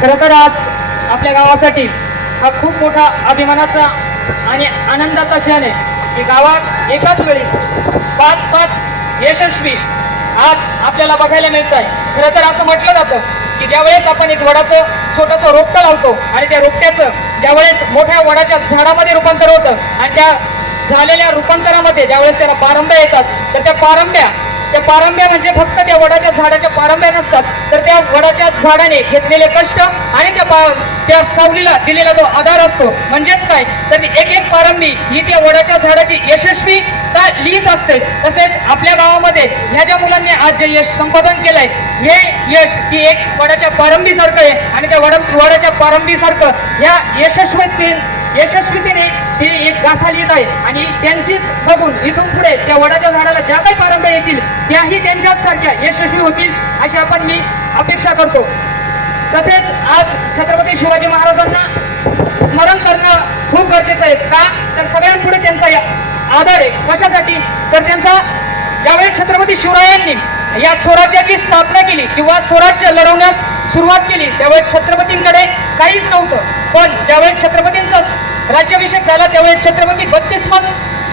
खरं तर आज आपल्या गावासाठी हा खूप मोठा अभिमानाचा आणि आनंदाचा क्षण आहे. की गावात एकाच वेळी पाच पाच यशस्वी आज आपल्याला बघायला मिळत आहे खरं तर असं म्हटलं जातं की ज्यावेळेस आपण एक वडाचं छोटंसं रोपटं लावतो आणि त्या रोपट्याचं ज्यावेळेस मोठ्या वडाच्या झाडामध्ये रूपांतर होतं आणि त्या झालेल्या रूपांतरामध्ये ज्यावेळेस त्याला पारंब्या येतात तर त्या पारंब्या त्या पारंब्या म्हणजे फक्त त्या वडाच्या झाडाच्या पारंब्या नसतात तर त्या वडाच्या झाडाने घेतलेले कष्ट आणि त्या त्या सावलीला दिलेला जो आधार असतो म्हणजेच काय? तर एक एक पारंबी ही त्या वडाच्या झाडाची यशस्वीता लिहित असते? तसेच आपल्या गावामध्ये ह्या ज्या मुलांनी आज जे यश संपादन केलंय हे यश ही एक वडाच्या पारंबीसारखं आहे आणि त्या वडा वडाच्या पारंबीसारखं ह्या यशस्वी यशस्वीतेने हे एक गाथा लिहित आहे. आणि त्यांचीच बघून इथून पुढे त्या वडाच्या झाडाला ज्या काही पारंब्या येतील त्याही त्यांच्याच सारख्या यशस्वी होतील अशी आपण मी अपेक्षा करतो. तसेच आज छत्रपती शिवाजी महाराजांना स्मरण करणं खूप गरजेचं आहे. का? तर सगळ्यांपुढे त्यांचा या- आहे. कशासाठी? तर त्यांचा ज्यावेळी छत्रपती शिवरायांनी या स्वराज्याची स्थापना केली किंवा स्वराज्य लढवण्यास सुरुवात केली. त्यावेळेस छत्रपतींकडे काहीच नव्हतं. पण ज्यावेळेस छत्रपतींचा राज्याभिषेक झाला त्यावेळेस छत्रपती बत्तीस मग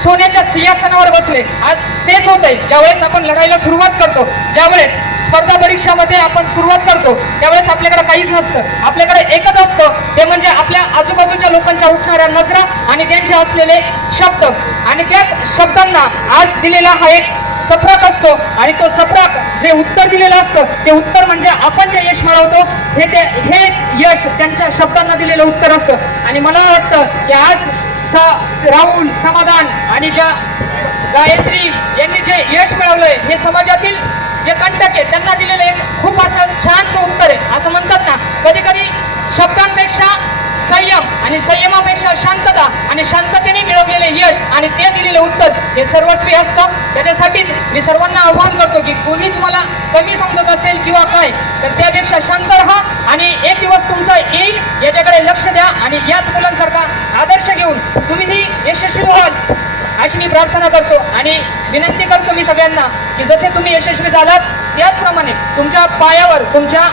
सोन्याच्या सिंहासनावर बसले. आज तेच होत आहे ज्यावेळेस आपण लढायला सुरुवात करतो ज्यावेळेस स्पर्धा परीक्षामध्ये आपण सुरुवात करतो त्यावेळेस आपल्याकडे काहीच नसतं. आपल्याकडे एकच असतं ते म्हणजे आपल्या आजूबाजूच्या लोकांच्या उठणाऱ्या नजरा आणि त्यांचे असलेले शब्द. आणि त्याच शब्दांना आज दिलेला हा एक सप्रक असतो आणि तो सप्राक जे उत्तर दिलेलं असतं ते उत्तर म्हणजे आपण जे यश मिळवतो हे ते हेच यश त्यांच्या शब्दांना दिलेलं उत्तर असतं. आणि मला वाटतं की आज सा राहुल समाधान आणि ज्या गायत्री यांनी जे यश मिळवलंय हे समाजातील जे कंटक आहे त्यांना दिलेलं एक खूप असं छानसं उत्तर आहे. असं म्हणतात ना कधी कधी शब्दांपेक्षा संयम आणि संयमापेक्षा शांतता आणि शांततेने मिळवलेले यश आणि ते दिलेलं उत्तर हे सर्वस्वी असतं. त्याच्यासाठीच मी सर्वांना आव्हान करतो की कोणी तुम्हाला कमी समजत असेल किंवा काय तर त्यापेक्षा शांत राहा आणि एक दिवस तुमचा येईल याच्याकडे लक्ष द्या आणि याच मुलांसारखा आदर्श घेऊन तुम्हीही यशस्वी व्हाल अशी मी प्रार्थना करतो. आणि विनंती करतो मी सगळ्यांना की जसे तुम्ही यशस्वी झालात त्याचप्रमाणे तुमच्या पायावर तुमच्या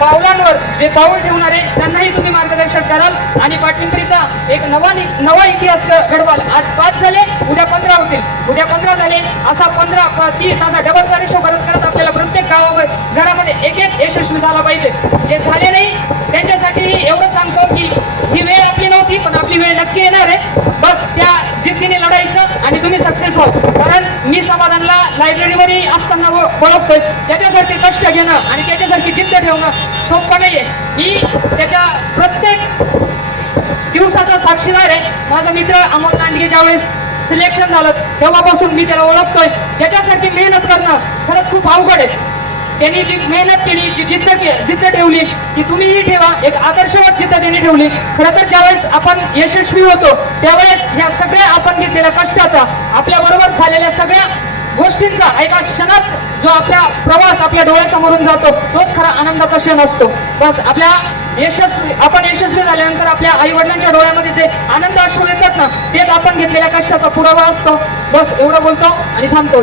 पावलांवर जे पाऊल ठेवणारे त्यांनाही तुम्ही मार्गदर्शन कराल. आणि पाटलिंपरीचा एक नवा नवा इतिहास घडवाल. आज पाच झाले उद्या पंधरा होतील. उद्या पंधरा झाले असा पंधरा प- तीस असा डबलचा रेशो करत करत आपल्याला प्रत्येक गावामध्ये घरामध्ये एक एक यशस्वी झाला पाहिजे. जे झाले नाही त्यांच्यासाठी एवढं सांगतो की ही वेळ आपली नव्हती पण आपली वेळ नक्की येणार आहे. बस त्या जिद्दीने लढायचं आणि तुम्ही सक्सेस व्हा मी समाधानला लायब्ररीमध्ये असताना व- ओळखतोय. त्याच्यासाठी कष्ट घेणं आणि त्याच्यासाठी जिद्द ठेवणं सोपं नाही आहे मी त्याच्या प्रत्येक दिवसाचा साक्षीदार आहे. माझा मित्र अमोल लांडगे ज्यावेळेस सिलेक्शन झालं तेव्हापासून मी त्याला ओळखतोय. त्याच्यासाठी मेहनत करणं खरंच खूप अवघड आहे. त्यांनी जी मेहनत केली जी जिद्द के जिद्द ठेवली ती तुम्हीही ठेवा. एक आदर्शवत जिद्द त्यांनी ठेवली. खरं तर ज्यावेळेस आपण यशस्वी होतो त्यावेळेस ह्या सगळ्या आपण घेतलेल्या कष्टाचा आपल्या बरोबर झालेल्या सगळ्या गोष्टींचा एका क्षणात जो आपला प्रवास आपल्या डोळ्यासमोरून जातो तोच खरा आनंदाचा क्षण असतो. बस आपल्या यशस्वी आपण यशस्वी झाल्यानंतर आपल्या आई वडिलांच्या डोळ्यामध्ये जे आनंद अश्रू येतात ना तेच आपण घेतलेल्या कष्टाचा पुरावा असतो. बस एवढं बोलतो आणि थांबतो.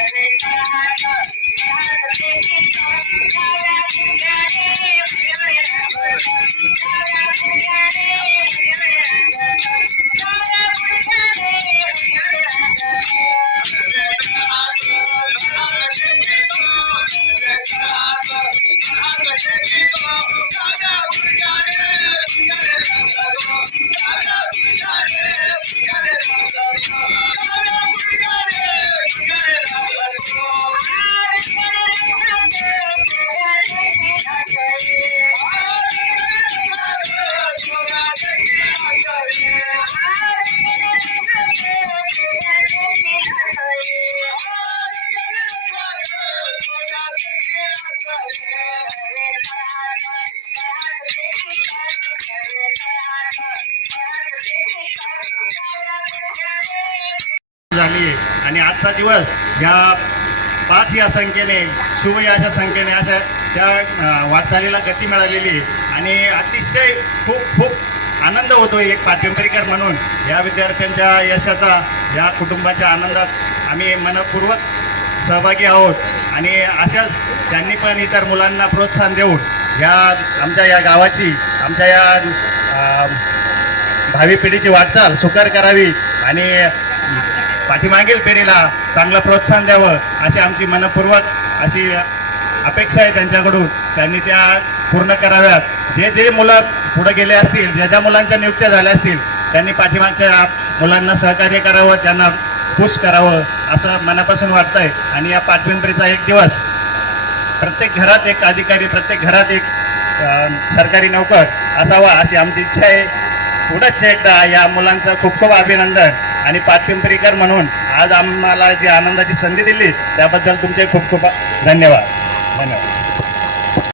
I'm झाली. आहे आणि आजचा दिवस या पाच या संख्येने शुभ याच्या संख्येने अशा त्या वाटचालीला गती मिळालेली. आणि अतिशय खूप खूप आनंद होतो एक पाठिंबरीकर म्हणून. या विद्यार्थ्यांच्या यशाचा या कुटुंबाच्या आनंदात आम्ही मनपूर्वक सहभागी आहोत. आणि अशाच त्यांनी पण इतर मुलांना प्रोत्साहन देऊन या आमच्या या गावाची आमच्या या भावी पिढीची वाटचाल सुकर करावी. आणि पाठीमागील पिढीला चांगलं प्रोत्साहन द्यावं अशी आमची मनपूर्वक अशी अपेक्षा आहे त्यांच्याकडून. त्यांनी त्या पूर्ण कराव्यात. जे जे मुलं पुढे गेले असतील ज्या ज्या मुलांच्या नियुक्त्या झाल्या असतील त्यांनी पाठीमागच्या मुलांना सहकार्य करावं त्यांना पुश करावं असं मनापासून वाटतंय. आणि या पाठपिंपरीचा एक दिवस प्रत्येक घरात एक अधिकारी प्रत्येक घरात एक सरकारी नोकर असावा अशी आमची इच्छा आहे. पुढंच एकदा या मुलांचं खूप खूप अभिनंदन. आणि पाठपिंपरीकर म्हणून आज आम्हाला जी आनंदाची संधी दिली त्याबद्दल तुमचे खूप खूप धन्यवाद. धन्यवाद.